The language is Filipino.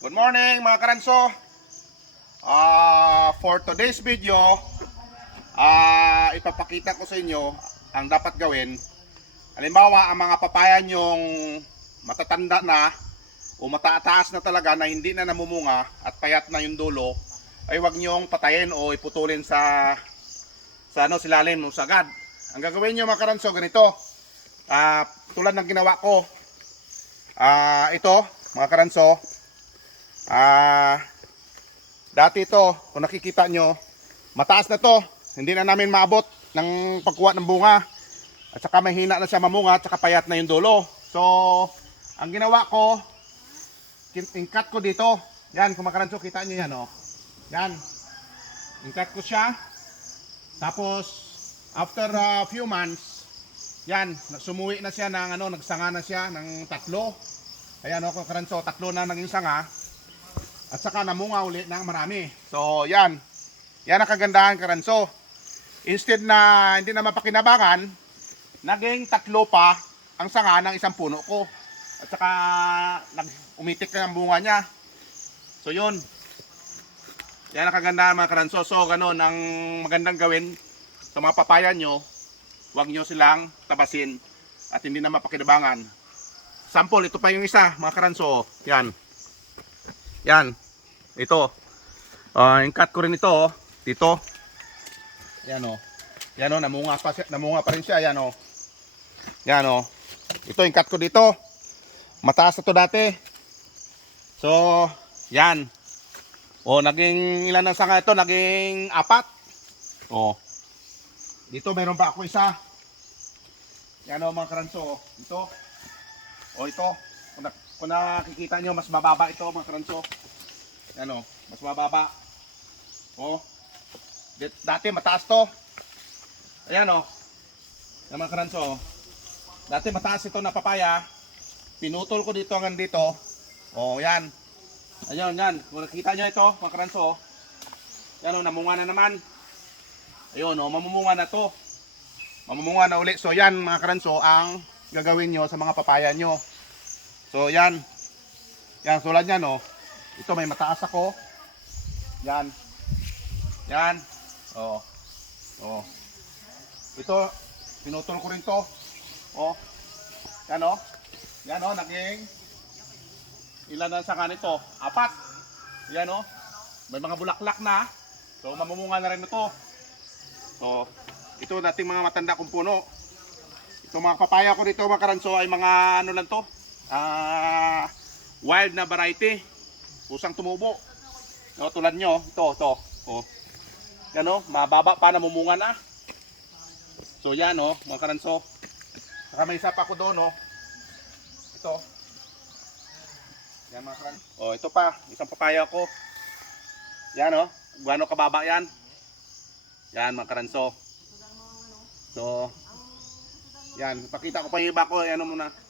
Good morning mga karanso. Ah, for today's video, ah ipapakita ko sa inyo ang dapat gawin. Halimbawa, ang mga papaya nyong matatanda na o matataas na talaga na hindi na namumunga at payat na yung dulo, ay wag nyong patayin o iputulin sa sa ano silalim o sagad. Ang gagawin nyo mga karanso ganito. Ah, tulad ng ginawa ko. Ah, ito mga karanso. Ah, dati ito, kung nakikita nyo, mataas na to. Hindi na namin maabot ng pagkuha ng bunga. At saka mahina na siya mamunga, at saka payat na yung dulo. So, ang ginawa ko, ingkat ko dito. Yan, kung makaranso, kita nyo yan, oh. Yan. Ingkat ko siya. Tapos, after a few months, yan, sumuwi na siya ng ano, nagsanga na siya ng tatlo. Ayan, oh, kung karanso, tatlo na naging sanga. At saka namunga ulit ng marami. So, yan. Yan ang kagandahan, karanso. Instead na hindi na mapakinabangan, naging tatlo pa ang sanga ng isang puno ko. At saka umitik na ang bunga niya. So, yun. Yan ang kagandahan mga karanso. So, ganun, ang magandang gawin sa mga papaya nyo, huwag nyo silang tabasin at hindi na mapakinabangan. Sample, ito pa yung isa, mga karanso. Yan. Yan. Ito. Uh, yung cut ko rin ito, oh. Dito. Yan oh. Yan oh, namunga pa siya, namunga pa rin siya, yan oh. Yan oh. Ito yung cut ko dito. Mataas na to dati. So, yan. Oh, naging ilan ang sanga ito? Naging apat. Oh. Dito meron pa ako isa. Yan oh, mga karanso. oh. Ito. Oh, ito. Kung, na, kung nakikita nyo, mas mababa ito, mga karanso. Yan oh, mas mababa. Oh. Dati mataas to. Ayan oh. Yan mga karanso. oh. Dati mataas ito na papaya. Pinutol ko dito hanggang dito. Oh, yan. Ayun, yan. Kung nakita nyo ito, mga karanso. oh. Yan oh, namunga na naman. Ayun oh, mamumunga na to. Mamumunga na uli. So yan mga karanso ang gagawin nyo sa mga papaya nyo. So yan. Yan, tulad yan oh. Ito may mataas ako. Yan. Yan. Oh. Oh. Ito, pinutol ko rin to. Oh. Yan oh. Yan oh, naging ilan ang sanga nito? Apat. Yan oh. May mga bulaklak na. So mamumunga na rin ito. So, ito dating mga matanda kong puno. Ito mga papaya ko dito mga karanso ay mga ano lang to. Ah, wild na variety. Kusang tumubo. No, tulad nyo, ito, ito. Oh. Yan mababa pa namumunga na. So yan oh, mga karanso. Saka may isa pa ko doon oh. Ito. Yan mga karanso. Oh, ito pa, isang papaya ko. Yan oh, gaano kababa yan? Yan mga karanso. So, yan, pakita ko pa yung iba ko, ano muna.